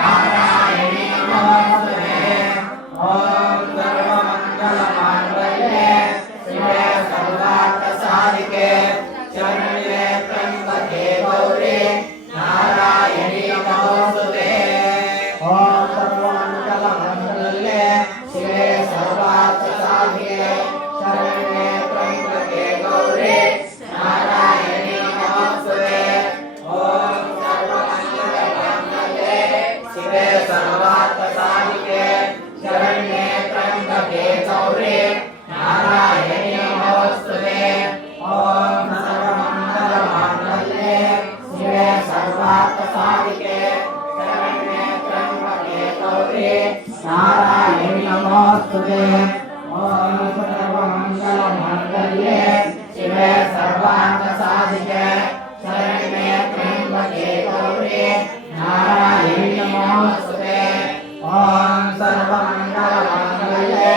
नारायणी नमोस्तुते। ओम सर्वमंगलमांगल्ये शिवे सर्वार्थसाधिके शरण्ये त्र्यंबके गौरी नारायणी नमोस्तुते। ओम सर्वमंगलमांगल्ये शिवे सर्वार्थसाधिके शरण्ये त्र्यंबके गौरी नारायणी नमोस्तुते। ओम सर्वमंगलमांगल्ये शिवे सर्वार्थसाधिके शरण्ये त्र्यंबके गौरी नारायणी नमोस्तुते। सर्वमंगलमांगल्ये शिवे सर्वार्थसाधिके शरण्ये त्र्यंबके गौरी नारायणी नमोस्तुते। ओम सर्वमंगलमांगल्ये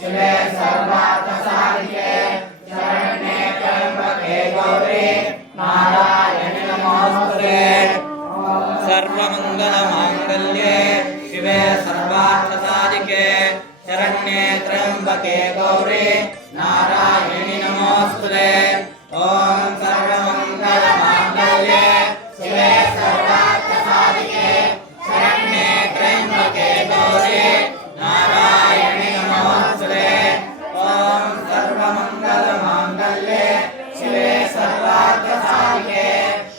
शिवे सर्वार्थसाधिके शरण्ये त्र्यंबके गौरी नारायणी नमोस्तुते। ओम सर्वमंगलमांगल्ये शिवे सर्वार्थसाधिके शरण्ये त्र्यंबके गौरी नारायणी नमोस्तुते। ओम सर्वमंगलमांगल्ये शिवे सर्वार्थसाधिके शरण्ये त्र्यंबके गौरी नारायणी नमोस्तुते। ओम सर्वमंगलमांगल्ये शिवे सर्वार्थसाधिके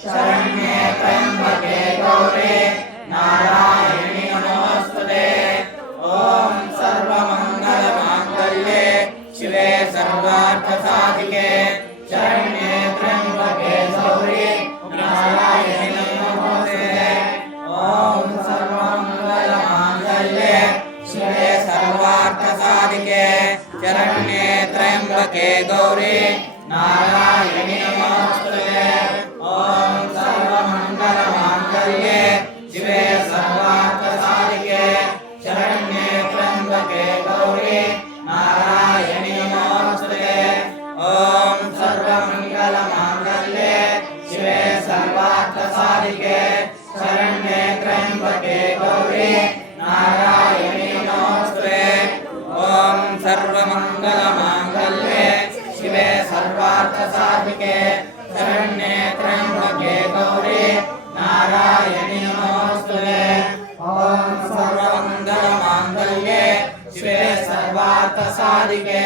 शरण्ये त्र्यंबके गौरी नारायणी नमोस्तुते। ओम सर्वमंगलमांगल्ये शिवे सर्वार्थसाधिके शरण्ये त्र्यंबके गौरी नारायणी नमोस्तुते। ओम सर्वमंगलमांगल्ये शिवे सर्वार्थसाधिके शरण्ये त्र्यंबके गौरी नारायणी नमोस्तुते। ओम सर्वमंगलमांगल्ये शिवे सर्वार्थसाधिके शरण्ये त्र्यंबके गौरी नारायणी नमोस्तुते। ओम सर्वमंगलमांगल्ये शिवे सर्वार्थसाधिके शरण्ये त्र्यंबके गौरी नारायणी नमोस्तुते। ओम सर्वमंगलमांगल्ये शिवे सर्वार्थसाधिके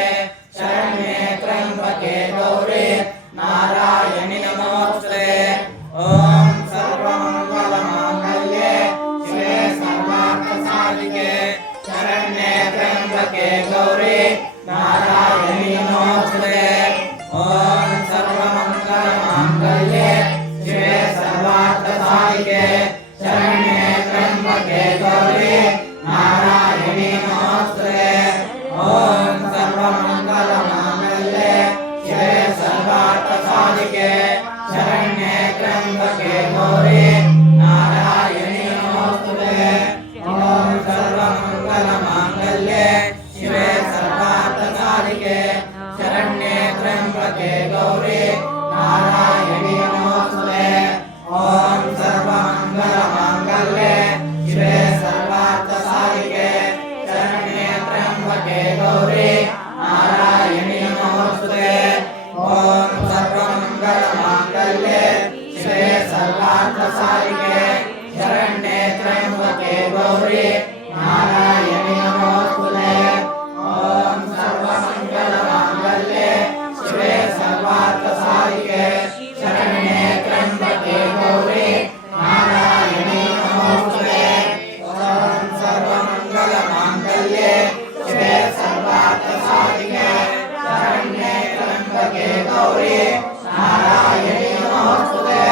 शरण्ये त्र्यंबके गौरी नारायणी नमोस्तुते। ओम सर्वमंगलमांगल्ये शिवे सर्वार्थसाधिके शरण्ये त्र्यंबके गौरी नारायणी नमोस्तुते। ओम सर्वमंगलमांगल्ये शिवे सर्वार्थसाधिके शरण्ये त्र्यंबके गौरी नारायणी नमोस्तुते। ओम सर्वमंगलमांगल्ये शिवे सर्वार्थसाधिके शरण्ये त्र्यंबके गौरी नारायणी नमोस्तुते। ओम सर्वमंगलमांगल्ये शिवे सर्वार्थसाधिके शरण्ये त्र्यंबके गौरी नारायणी नमोस्तुते। ओम सर्वमंगलमांगल्ये शिवे सर्वार्थसाधिके शरण्ये त्र्यंबके गौरी नारायणी नमोस्तुते। ओम सर्वमंगलमांगल्ये शिवे सर्वार्थसाधिके शरण्ये त्र्यंबके गौरी नारायणी नमोस्तुते। ओम सर्वमंगलमांगल्ये शिवे सर्वार्थसाधिके शरण्ये त्र्यंबके गौरी नारायणी नमोस्तुते।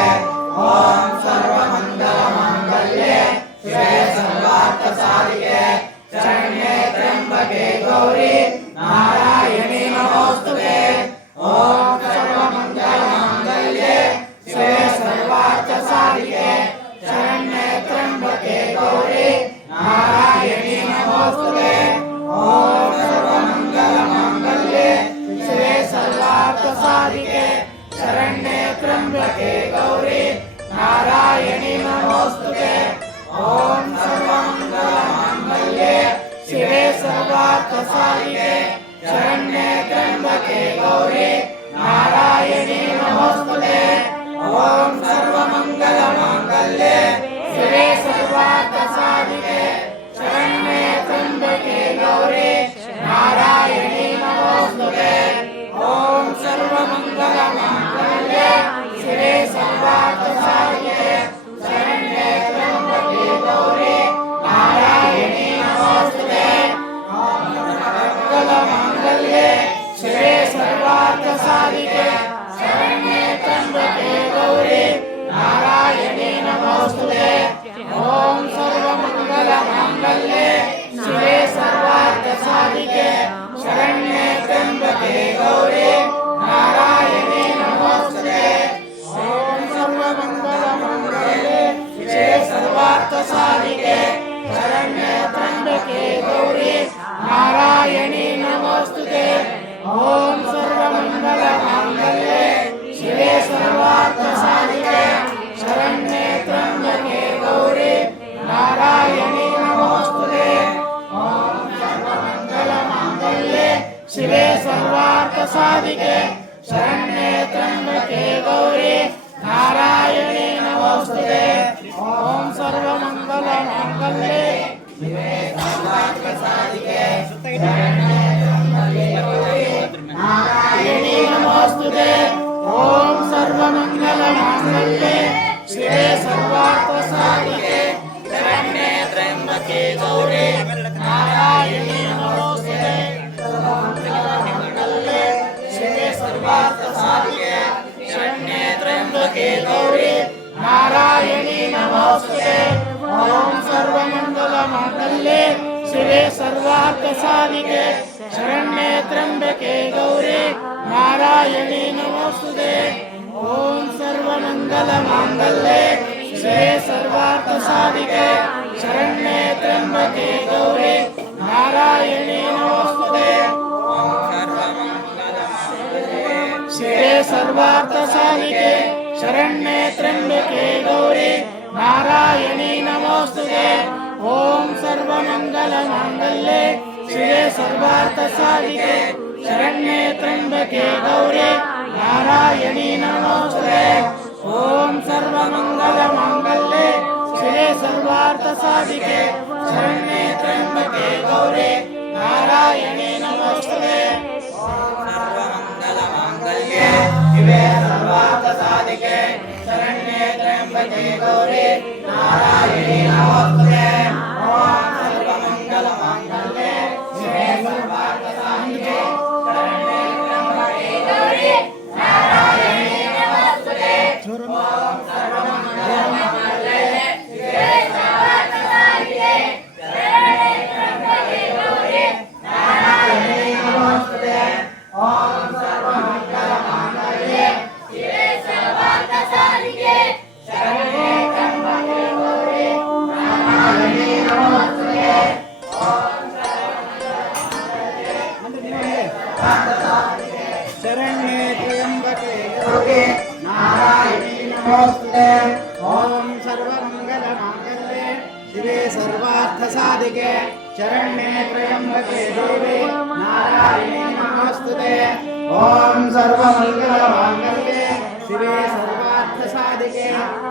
ओम सर्वमंगलमांगल्ये शिवे सर्वार्थसाधिके शरण्ये त्र्यंबके गौरी नारायणी नमोस्तुते। ओम सर्वमंगलमांगल्ये शिवे सर्वार्थसाधिके शरण्ये त्र्यंबके गौरी नारायणी नमोस्तुते। ओम सर्वमंगलमांगल्ये शिवे सर्वार्थसाधिके शरण्ये त्र्यंबके गौरी नारायणी नमोस्तुते। ओम सर्वमंगलमांगल्ये शिवे सर्वार्थसाधिके शरण्ये त्र्यंबके गौरी नारायणी नमोस्तुते। ओम सर्वमंगलमांगल्ये शिवे सर्वार्थसाधिके शरण्ये त्र्यंबके गौरी नारायणी नमोस्तुते। ओम सर्वमंगलमांगल्ये शिवे सर्वार्थसाधिके शरण्ये त्र्यंबके गौरी नारायणी नमोस्तुते। ओम सर्वमंगलमांगल्ये शिवे सर्वार्थसाधिके शरण्ये त्र्यंबके गौरी नारायणी नमोस्तुते। ओम सर्वमंगलमांगल्ये शिवे सर्वार्थसाधिके शरण्ये त्र्यंबके गौरी नारायणी नमोस्तुते। ओम सर्वमंगलमांगल्ये शिवे सर्वार्थसाधिके शरण्ये त्र्यंबके गौरी नारायणी नमोस्तुते। ओम सर्वमंगलमांगल्ये शिवे सर्वार्थसाधिके शरण्ये त्र्यंबके गौरी नारायणी नमोस्तुते। ओम सर्वमंगलमांगल्ये शिवे सर्वार्थसाधिके शरण्ये त्र्यंबके गौरी नारायणी नमोस्तुते। सर्वमंगलमांगल्ये शिवे सर्वार्थसाधिके शरण्ये त्र्यंबके गौरी नारायणी नमोस्तुते। ओम सर्वमंगलमांगल्ये शिवे सर्वार्थसाधिके शरण्ये त्र्यंबके गौरी नारायणी नमोस्तुते। ओम सर्वमंगलमांगल्ये शिवे सर्वार्थसाधिके शरण्ये त्र्यंबके गौरी नारायणी नमोस्तुते। शिवे सर्वार्थसाधिके शरण्ये त्र्यंबके गौरी नारायणी नमोस्तुते। ओम सर्वमंगलमांगल्ये शिवे सर्वार्थसाधिके शरण्ये त्र्यंबके गौरी नारायणी नमोस्तुते। ओम सर्वमंगलमांगल्ये शिवे सर्वार्थसाधिके शरण्ये त्र्यंबके गौरी नारायणी नमोस्तुते। सर्वमंगलमांगल्ये शिवे सर्वार्थसाधिके शरण्ये त्र्यंबके गौरी नारायणी नमोस्तुते। ओम सर्वमंगलमांगल्ये शिवे सर्वार्थसाधिके शरण्ये त्र्यंबके गौरी नारायणी नमोस्तुते। ओम सर्वमंगलमांगल्ये शिवे सर्वार्थसाधिके शरण्ये त्र्यंबके गौरी नारायणी नमोस्तुते। ओम सर्वमंगलमांगल्ये शिवे सर्वार्थसाधिके शरण्ये त्र्यंबके गौरी नारायणी नमोस्तुते। शरण्ये त्र्यंबके गौरी नारायणी नमोस्तुते। ओम सर्वमंगलमांगल्ये शिवे सर्वार्थसाधिके शरण्ये त्र्यंबके गौरी नारायणी नमोस्तुते। ओम सर्वमंगलमांगल्ये शिवे सर्वार्थसाधिके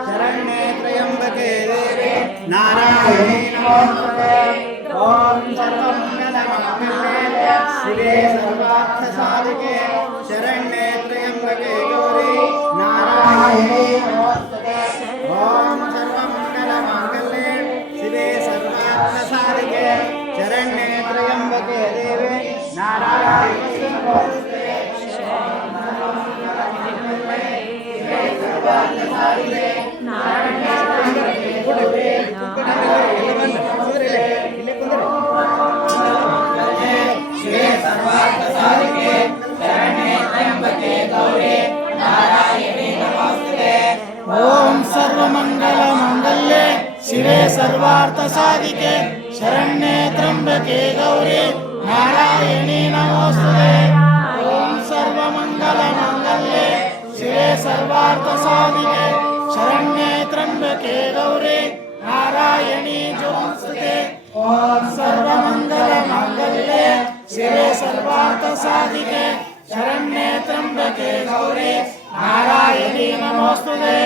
शरण्ये त्र्यंबके गौरी नारायणी नमोस्तुते। ओम सर्वमंगलमांगल्ये शिवे सर्वार्थसाधिके शरण्ये त्र्यंबके गौरी नारायणी नमोस्तुते। ओम सर्वमंगलमांगल्ये शिवे सर्वार्थसाधिके शरण्ये त्र्यंबके देवी नारायणी नमोस्तुते। शिवे सर्वार्थसाधिके शरण्ये त्र्यंबके गौरी नारायणी नमोस्तुते। ओम सर्वमंगलमांगल्ये शिवे सर्वार्थसाधिके शरण्ये त्र्यंबके गौरी नारायणी नमोस्तुते। ओम सर्वमंगलमांगल्ये शिवे सर्वार्थ साधिके शरण्ये त्र्यंबके गौरी नारायणी नमोस्तुते ओम सर्वमंगल मांगल्ये शिवे सर्वार्थ साधिके शरण्ये त्र्यंबके गौरी नारायणी नमोस्तुते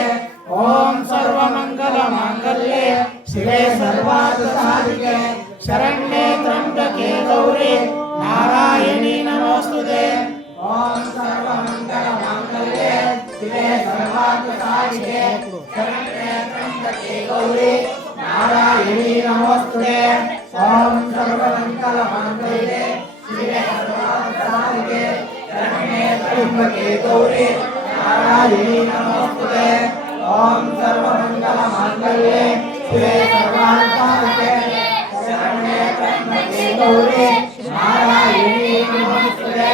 ओम सर्वमंगल मांगल्ये शिवे सर्वार्थ साधिके शरण्ये त्र्यंबके गौरी नारायणी नमोस्तुते ओम सर्वमंगल मांगल्ये शिवे सर्वार्थ साधिके शरण्ये त्र्यंबके गौरी नारायणी नमोस्तुते ओम सर्वमंगल मांगल्ये शिवे सर्वार्थ साधिके शरण्ये त्र्यंबके गौरी नारायणी नमोस्तुते ओम सर्वमंगल मांगल्ये शिवे सर्वार्थ साधिके शरण्ये त्र्यंबके गौरी नारायणी नमोस्तुते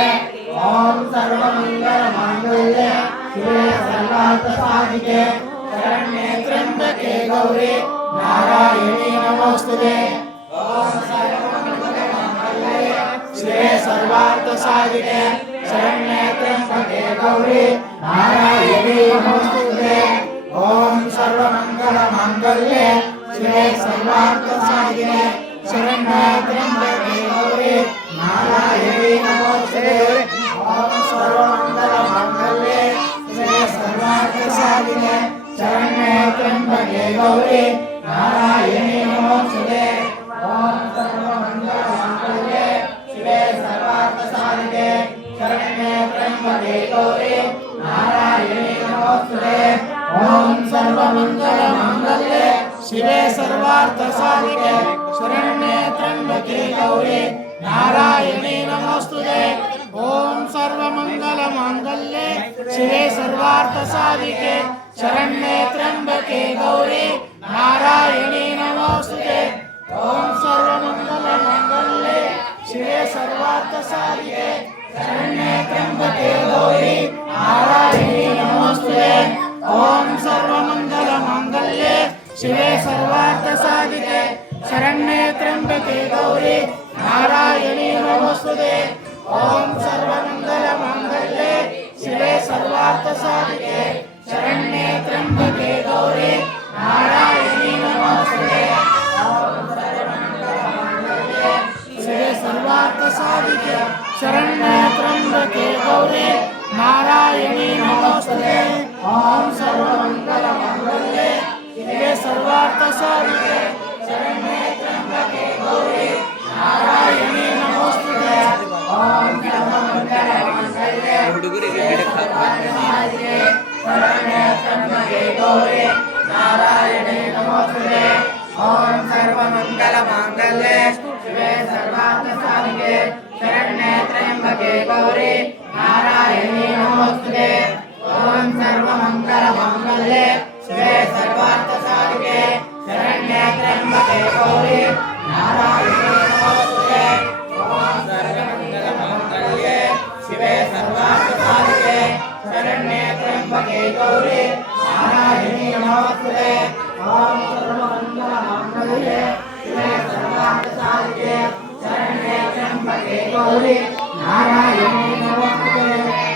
ओम सर्वमंगल मांगल्ये शिवे सर्वार्थ साधिके शरण्ये त्र्यंबके गौरी नारायणी नमोस्तुते ओम सर्वमंगल मांगल्ये शिवे सर्वार्थ साधिके शरण्ये त्र्यंबके गौरी नारायणी नमोस्तुते ओम सर्वमंगल मांगल्ये शिवे सर्वार्थ साधिके शरण्ये त्र्यंबके गौरी नारायणी नमोस्तुते ओम सर्वमंगल मांगल्ये शिवे सर्वार्थ साधिके शरण्ये त्र्यंबके गौरी नारायणी नमोस्तुते ओम सर्वमंगल मांगल्ये शिवे सर्वार्थ साधिके शरण्ये त्र्यंबके गौरी नारायणी नमोस्तुते ओम सर्वमंगल मांगल्ये शिवे सर्वार्थ साधिके शरण्ये त्र्यंबके गौरी नारायणी नमोस्तुते ओम सर्वमंगल मांगल्ये शिवे सर्वार्थ साधिके शरण्ये त्र्यंबके गौरी नारायणी नमोस्तुते ओम सर्वमंगल मांगल्ये शिवे सर्वार्थ साधिके शरण्ये त्र्यंबके गौरी नारायणी नमोस्तुते ओम सर्वमंगल मांगल्ये शिवे सर्वार्थ साधिके शरण्ये त्र्यंबके गौरी नारायणी नमोस्तुते ओम सर्वमंगल मांगल्ये शिवे सर्वार्थ साधिके शरण्ये त्र्यंबके गौरी नारायणी नमोस्तुते ओम सर्वमंगल मांगल्ये शिवे सर्वार्थ साधिके शरण्ये त्र्यंबके गौरी नारायणी नमोस्तुते ओम सर्वमंगल मांगल्ये शिवे सर्वार्थ साधिके शरण्ये त्र्यंबके गौरी नारायणी नमोस्तुते ओम सर्वमंगल मांगल्ये शिवे सर्वार्थ साधिके शरण्ये त्र्यंबके गौरी नारायणी नमोस्तुते ओम सर्वमंगल मांगल्ये शिवे सर्वार्थ साधिके शरण्ये त्र्यंबके गौरी नारायणी नमोस्तुते ओम सर्वमंगल मांगल्ये शिवे सर्वार्थ साधिके शरण्ये त्र्यंबके गौरी नारायणी नमोस्तुते ओम सर्वमंगल मांगल्ये शिवे सर्वार्थ साधिके शरण्ये त्र्यंबके गौरी नारायणी नमोस्तुते ओम सर्वमंगल मांगल्ये शिवे सर्वार्थ साधिके शरण्ये त्र्यंबके गौरी नारायणी नमोस्तुते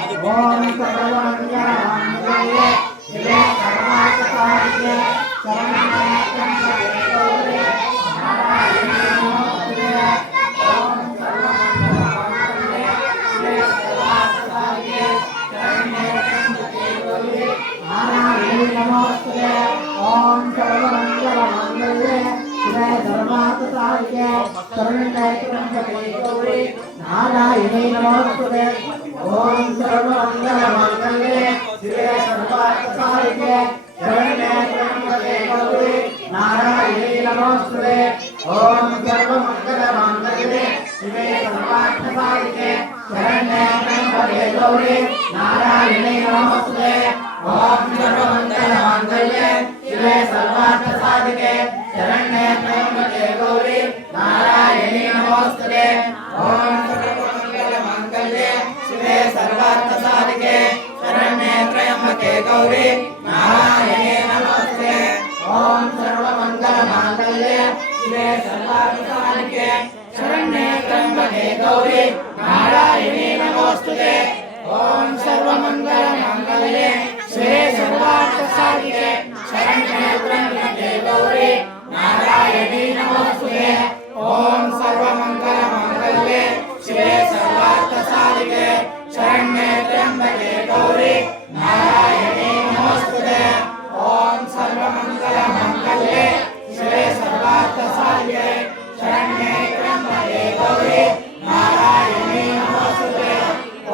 ओम सर्वमंगल मांगल्ये शिवे सर्वार्थ साधिके शरण्ये त्र्यंबके गौरी नारायणी नमोस्तुते ओम सर्वमंगल मांगल्ये शिवे सर्वार्थ साधिके शरण्ये त्र्यंबके गौरी नारायणी नमोस्तुते ओम सर्वमंगल मांगल्ये शिवे सर्वार्थ साधिके शरण्ये त्र्यंबके गौरी नारायणी नमोस्तुते ओम सर्वमंगल मांगल्ये शिवे सर्वार्थ साधिके शरण्ये त्र्यंबके गौरी नारायणी नमोस्तुते ओम सर्वमंगल मांगल्ये शिवे सर्वार्थ साधिके शरण्ये त्र्यंबके गौरी नारायणी नमोस्तुते ओम सर्वमंगल मांगल्ये शिवे सर्वार्थ साधिके शरण्ये त्र्यंबके गौरी नारायणी नमोस्तुते ओम सर्वमंगल मांगल्ये शिवे सर्वार्थ साधिके शरण्ये त्र्यंबके गौरी नारायणी नमोस्तुते ओम सर्वमंगल मांगल्ये शिवे सर्वार्थ साधिके शरण्ये त्र्यंबके गौरी नारायणी नमोस्तुते ओम सर्वमंगल मांगल्ये शिवे सर्वार्थ साधिके शरण्ये त्र्यंबके गौरी नारायणी नमोस्तुते ओम सर्वमंगल मांगल्ये शिवे सर्वार्थ साधिके शरण्ये त्र्यंबके गौरी नारायणी नमोस्तुते ओम सर्वमंगल मांगल्ये शिवे सर्वार्थ साधिके शरण्ये त्र्यंबके गौरी नारायणी नमोस्तुते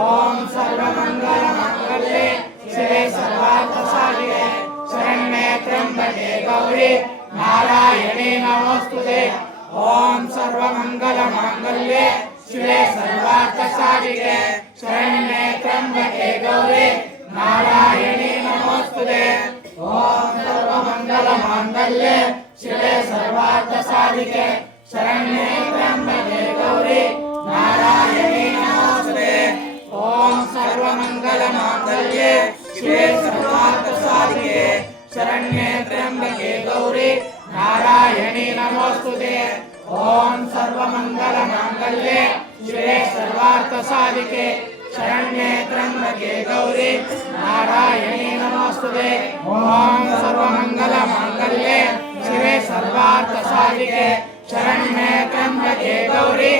ओम सर्वमंगल मांगल्ये शिवे सर्वार्थ साधिके शरण्ये त्र्यंबके गौरी नारायणी नमोस्तुते ओम सर्वमंगल मांगल्ये शिवे सर्वार्थ साधिके शरण्ये त्र्यंबके गौरी नारायणी नमोस्तुते ओम सर्वमंगल मांगल्ये शिवे सर्वार्थ साधिके शरण्ये त्र्यंबके गौरी नारायणी नमोस्तुते ओम सर्वमंगल मांगल्ये शिवे सर्वार्थ साधिके शरण्ये त्र्यंबके गौरी नारायणी नमोस्तुते ओम सर्वमंगल मांगल्ये शिवे सर्वार्थ साधिके शरण्ये त्र्यंबके गौरी नारायणी नमोस्तुते ओम सर्वमंगल मांगल्ये शिवे सर्वार्थ साधिके शरण्ये त्र्यंबके गौरी